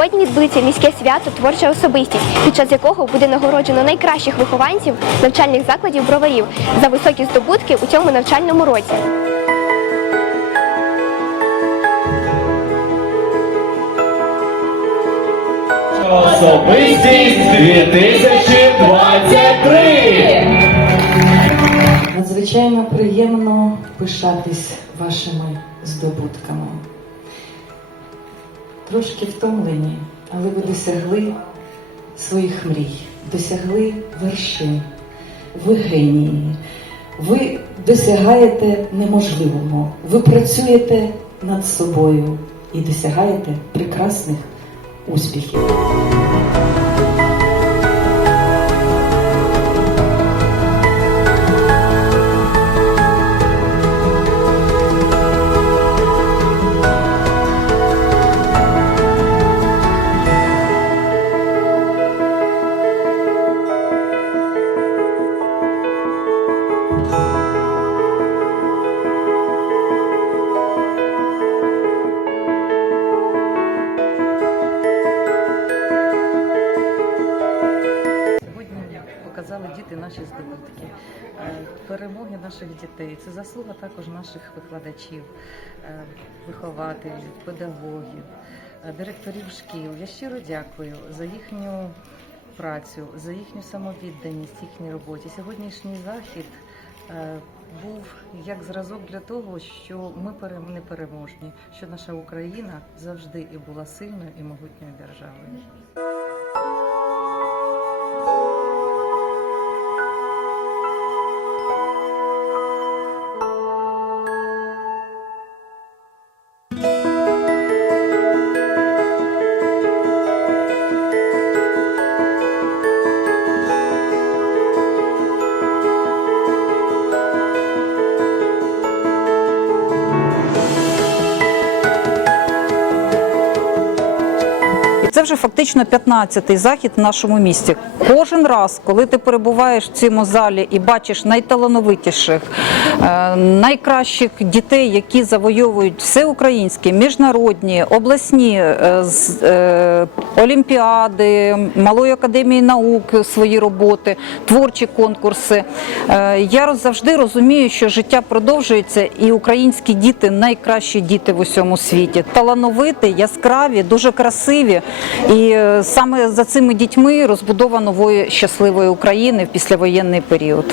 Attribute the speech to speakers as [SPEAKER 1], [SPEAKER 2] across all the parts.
[SPEAKER 1] Сьогодні відбудеться міське свято Творча особистість, під час якого буде нагороджено найкращих вихованців навчальних закладів броварів за високі здобутки у цьому навчальному році.
[SPEAKER 2] Особистість 2023!
[SPEAKER 3] Надзвичайно приємно пишатись вашими здобутками. Трошки втомлені, але ви досягли своїх мрій, досягли вершин. Ви генії. Ви досягаєте неможливого. Ви працюєте над собою і досягаєте прекрасних успіхів.
[SPEAKER 4] Наші здобутки, е, перемоги наших дітей. Це заслуга також наших викладачів, е, вихователів, педагогів, е, директорів шкіл. Я щиро дякую за їхню працю, за їхню самовідданість їхній роботі. Сьогоднішній захід був як зразок для того, що ми перем- непереможні, що наша Україна завжди і була сильною і могутньою державою.
[SPEAKER 5] Це вже фактично 15-й захід в нашому місті. Кожен раз, коли ти перебуваєш в цьому залі і бачиш найталановитіших, е, найкращих дітей, які завойовують всеукраїнські, міжнародні, обласні е, е, олімпіади, Малої академії наук свої роботи, творчі конкурси. Я завжди розумію, що життя продовжується, і українські діти найкращі діти в усьому світі. Талановиті, яскраві, дуже красиві. І е, саме за цими дітьми розбудова нової щасливої України в післявоєнний період.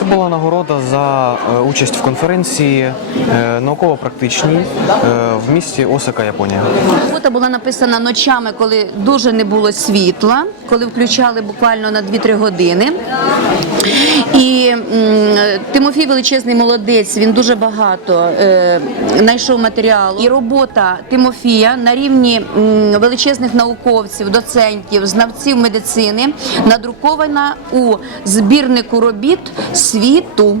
[SPEAKER 6] Це була нагорода за е, участь в конференції е, науково-практичній е, в місті Осака, Японія.
[SPEAKER 7] Робота була написана ночами, коли дуже не було світла, коли включали буквально на 2-3 години. І Тимофій величезний молодець, він дуже багато знайшов матеріалу. І робота Тимофія на рівні величезних науковців, доцентів, знавців медицини надрукована у збірнику робіт світу.